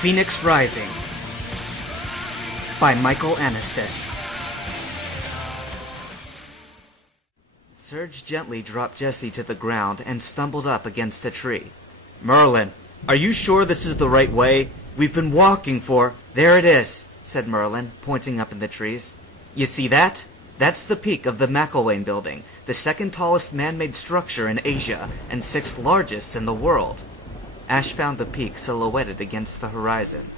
Phoenix Rising by Michael Anastas. Surge gently dropped Jesse to the ground and stumbled up against a tree. "Merlin, are you sure this is the right way? We've been walking for—" "There it is," said Merlin, pointing up in the trees. "You see that? That's the peak of the McElwain Building, the second tallest man-made structure in Asia and sixth largest in the world." Ash found the peak silhouetted against the horizon.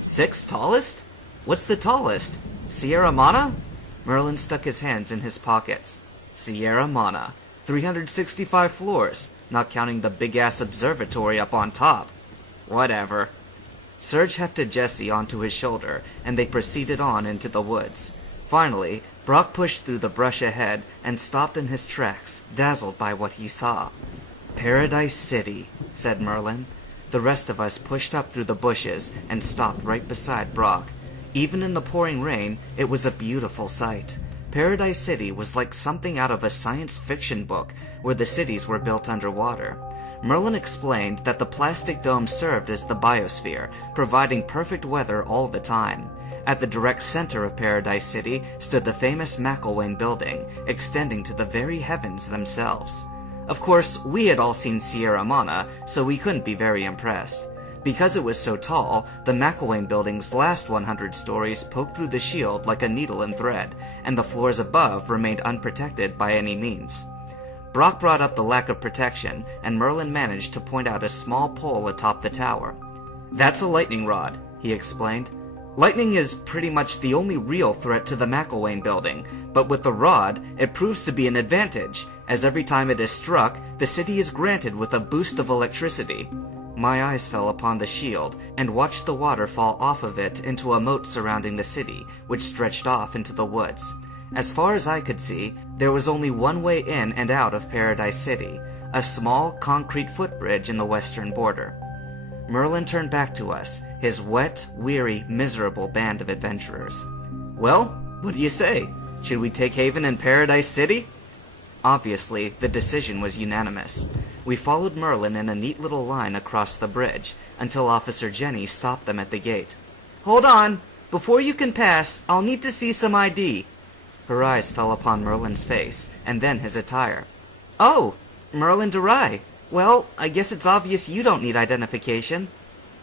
"Sixth tallest? What's the tallest? Sierra Mana?" Merlin stuck his hands in his pockets. "Sierra Mana. 365 floors, not counting the big-ass observatory up on top." "Whatever." Surge hefted Jesse onto his shoulder, and they proceeded on into the woods. Finally, Brock pushed through the brush ahead and stopped in his tracks, dazzled by what he saw. "Paradise City," said Merlin. The rest of us pushed up through the bushes and stopped right beside Brock. Even in the pouring rain, it was a beautiful sight. Paradise City was like something out of a science fiction book, where the cities were built underwater. Merlin explained that the plastic dome served as the biosphere, providing perfect weather all the time. At the direct center of Paradise City stood the famous McElwain Building, extending to the very heavens themselves. Of course, we had all seen Sierra Mana, so we couldn't be very impressed. Because it was so tall, the McElwain Building's last 100 stories poked through the shield like a needle and thread, and the floors above remained unprotected by any means. Brock brought up the lack of protection, and Merlin managed to point out a small pole atop the tower. "That's a lightning rod," he explained. "Lightning is pretty much the only real threat to the McElwain Building, but with the rod, it proves to be an advantage, as every time it is struck, the city is granted with a boost of electricity." My eyes fell upon the shield, and watched the water fall off of it into a moat surrounding the city, which stretched off into the woods. As far as I could see, there was only one way in and out of Paradise City, a small concrete footbridge in the western border. Merlin turned back to us, his wet, weary, miserable band of adventurers. "Well, what do you say? Should we take haven in Paradise City?" Obviously, the decision was unanimous. We followed Merlin in a neat little line across the bridge, until Officer Jenny stopped them at the gate. "Hold on! Before you can pass, I'll need to see some ID." Her eyes fell upon Merlin's face, and then his attire. "Oh, Merlin Durai. Well, I guess it's obvious you don't need identification."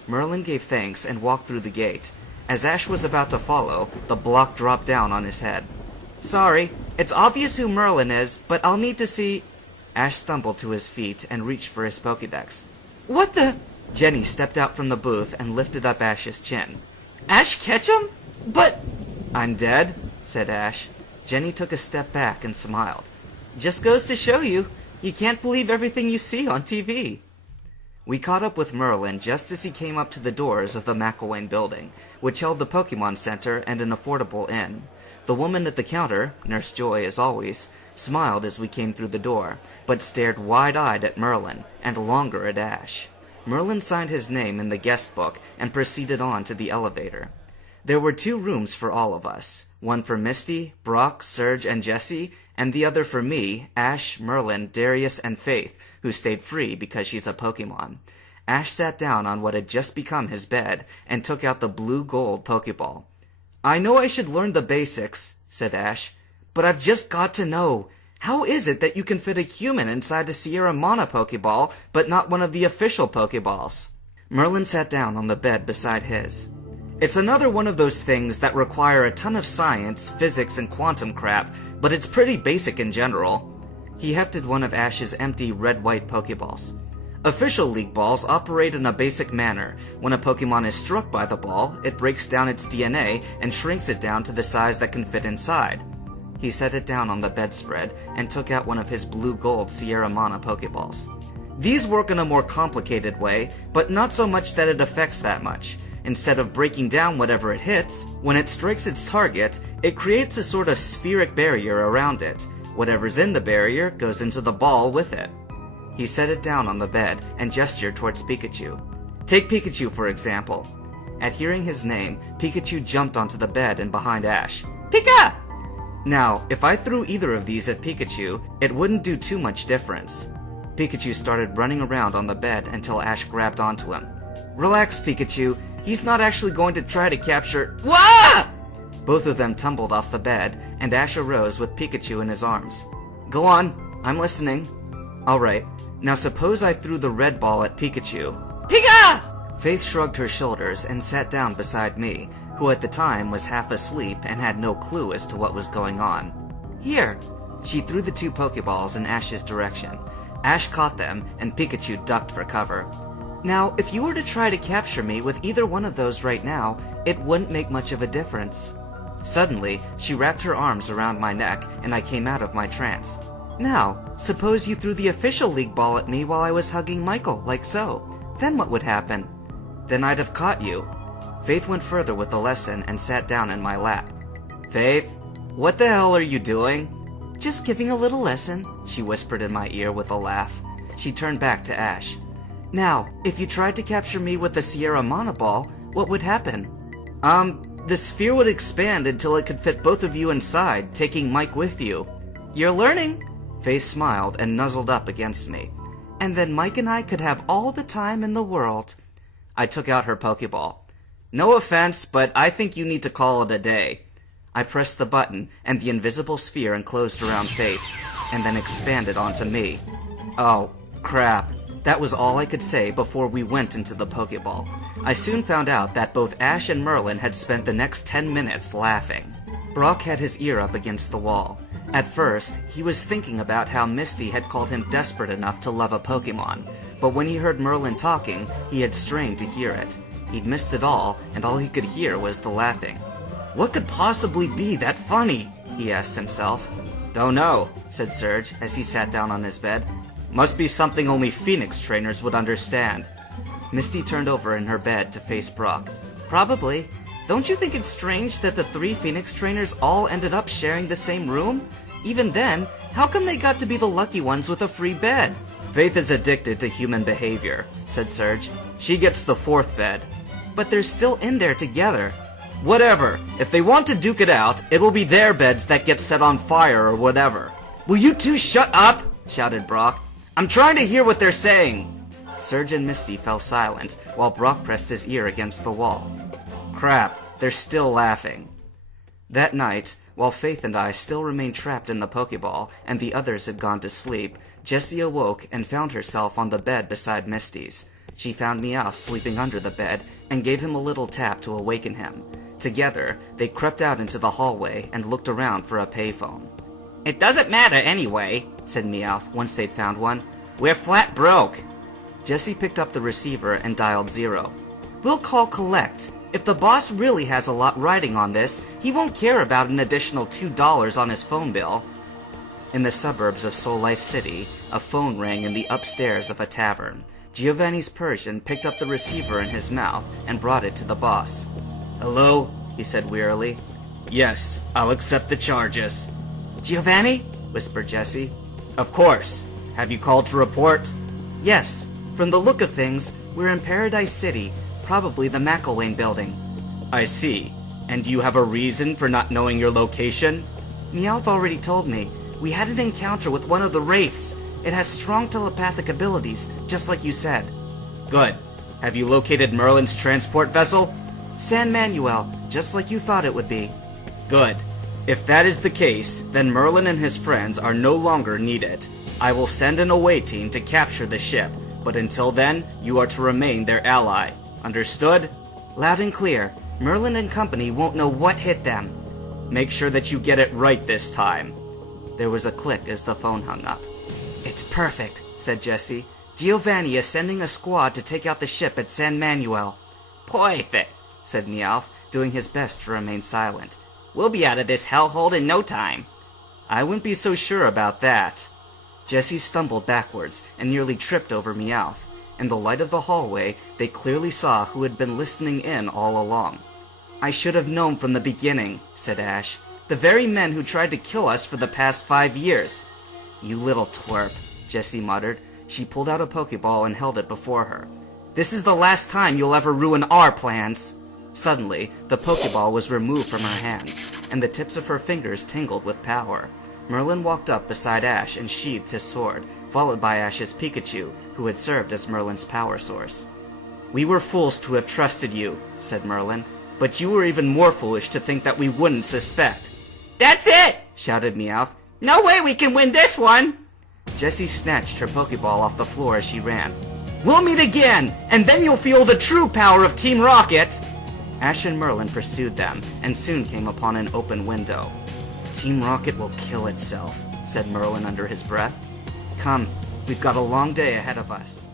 Merlin gave thanks and walked through the gate. As Ash was about to follow, the block dropped down on his head. "Sorry, it's obvious who Merlin is, but I'll need to see—" Ash stumbled to his feet and reached for his Pokédex. "What the—" Jenny stepped out from the booth and lifted up Ash's chin. "Ash Ketchum? But—" "I'm dead," said Ash. Jenny took a step back and smiled. "Just goes to show you, you can't believe everything you see on TV." We caught up with Merlin just as he came up to the doors of the McElwain Building, which held the Pokemon Center and an affordable inn. The woman at the counter, Nurse Joy as always, smiled as we came through the door, but stared wide-eyed at Merlin, and longer at Ash. Merlin signed his name in the guest book and proceeded on to the elevator. There were 2 rooms for all of us, one for Misty, Brock, Surge, and Jesse, and the other for me, Ash, Merlin, Darius, and Faith, who stayed free because she's a Pokemon. Ash sat down on what had just become his bed, and took out the blue-gold Pokeball. "I know I should learn the basics," said Ash, "but I've just got to know. How is it that you can fit a human inside a Sierra Mana Pokeball, but not one of the official Pokeballs?" Merlin sat down on the bed beside his. "It's another one of those things that require a ton of science, physics, and quantum crap, but it's pretty basic in general." He hefted one of Ash's empty red-white Pokeballs. "Official League balls operate in a basic manner. When a Pokemon is struck by the ball, it breaks down its DNA and shrinks it down to the size that can fit inside." He set it down on the bedspread and took out one of his blue-gold Sierra Mana Pokeballs. "These work in a more complicated way, but not so much that it affects that much. Instead of breaking down whatever it hits, when it strikes its target, it creates a sort of spheric barrier around it. Whatever's in the barrier goes into the ball with it." He set it down on the bed and gestured towards Pikachu. "Take Pikachu, for example." At hearing his name, Pikachu jumped onto the bed and behind Ash. "Pika!" Now, if I threw either of these at Pikachu, it wouldn't do too much difference. Pikachu started running around on the bed until Ash grabbed onto him. "Relax, Pikachu. He's not actually going to try to capture— Wah! Both of them tumbled off the bed, and Ash arose with Pikachu in his arms. Go on, I'm listening. Alright, now suppose I threw the red ball at Pikachu. Pika! Faith shrugged her shoulders and sat down beside me, who at the time was half asleep and had no clue as to what was going on. Here! She threw the 2 Pokeballs in Ash's direction. Ash caught them, and Pikachu ducked for cover. Now, if you were to try to capture me with either one of those right now, it wouldn't make much of a difference. Suddenly, she wrapped her arms around my neck, and I came out of my trance. Now, suppose you threw the official league ball at me while I was hugging Michael, like so. Then what would happen? Then I'd have caught you. Faith went further with the lesson and sat down in my lap. Faith, what the hell are you doing? Just giving a little lesson, she whispered in my ear with a laugh. She turned back to Ash. Now, if you tried to capture me with the Sierra Monoball, what would happen? The sphere would expand until it could fit both of you inside, taking Mike with you. You're learning! Faith smiled and nuzzled up against me. And then Mike and I could have all the time in the world. I took out her Pokeball. No offense, but I think you need to call it a day. I pressed the button, and the invisible sphere enclosed around Faith, and then expanded onto me. Oh, crap. That was all I could say before we went into the Pokeball. I soon found out that both Ash and Merlin had spent the next 10 minutes laughing. Brock had his ear up against the wall. At first, he was thinking about how Misty had called him desperate enough to love a Pokemon, but when he heard Merlin talking, he had strained to hear it. He'd missed it all, and all he could hear was the laughing. What could possibly be that funny? He asked himself. Don't know, said Serge as he sat down on his bed. Must be something only Phoenix trainers would understand. Misty turned over in her bed to face Brock. Probably. Don't you think it's strange that the 3 Phoenix trainers all ended up sharing the same room? Even then, how come they got to be the lucky ones with a free bed? Faith is addicted to human behavior, said Serge. She gets the 4th bed. But they're still in there together. Whatever. If they want to duke it out, it will be their beds that get set on fire or whatever. Will you two shut up? Shouted Brock. I'm trying to hear what they're saying. Serge and Misty fell silent, while Brock pressed his ear against the wall. Crap, they're still laughing. That night, while Faith and I still remained trapped in the Pokeball, and the others had gone to sleep, Jessie awoke and found herself on the bed beside Misty's. She found Meowth sleeping under the bed, and gave him a little tap to awaken him. Together, they crept out into the hallway and looked around for a payphone. It doesn't matter anyway, said Meowth once they'd found one. We're flat broke. Jessie picked up the receiver and dialed 0. We'll call collect. If the boss really has a lot riding on this, he won't care about an additional $2 on his phone bill. In the suburbs of Soul Life City, a phone rang in the upstairs of a tavern. Giovanni's Persian picked up the receiver in his mouth and brought it to the boss. Hello? He said wearily. Yes, I'll accept the charges. Giovanni? Whispered Jessie. Of course. Have you called to report? Yes. From the look of things, we're in Paradise City, probably the McElwain building. I see. And do you have a reason for not knowing your location? Meowth already told me. We had an encounter with one of the wraiths. It has strong telepathic abilities, just like you said. Good. Have you located Merlin's transport vessel? San Manuel, just like you thought it would be. Good. If that is the case, then Merlin and his friends are no longer needed. I will send an away team to capture the ship, but until then, you are to remain their ally. Understood? Loud and clear. Merlin and company won't know what hit them. Make sure that you get it right this time. There was a click as the phone hung up. It's perfect, said Jessie. Giovanni is sending a squad to take out the ship at San Manuel. Perfect, said Meowth, doing his best to remain silent. We'll be out of this hellhole in no time. I wouldn't be so sure about that. Jessie stumbled backwards and nearly tripped over Meowth. In the light of the hallway, they clearly saw who had been listening in all along. I should have known from the beginning, said Ash. The very men who tried to kill us for the past 5 years. You little twerp, Jessie muttered. She pulled out a Pokeball and held it before her. This is the last time you'll ever ruin our plans. Suddenly, the Pokeball was removed from her hands, and the tips of her fingers tingled with power. Merlin walked up beside Ash and sheathed his sword, followed by Ash's Pikachu, who had served as Merlin's power source. "We were fools to have trusted you," said Merlin, "but you were even more foolish to think that we wouldn't suspect." "That's it!" shouted Meowth. "No way we can win this one!" Jessie snatched her Pokeball off the floor as she ran. "We'll meet again, and then you'll feel the true power of Team Rocket!" Ash and Merlin pursued them, and soon came upon an open window. "Team Rocket will kill itself," said Merlin under his breath. "Come, we've got a long day ahead of us."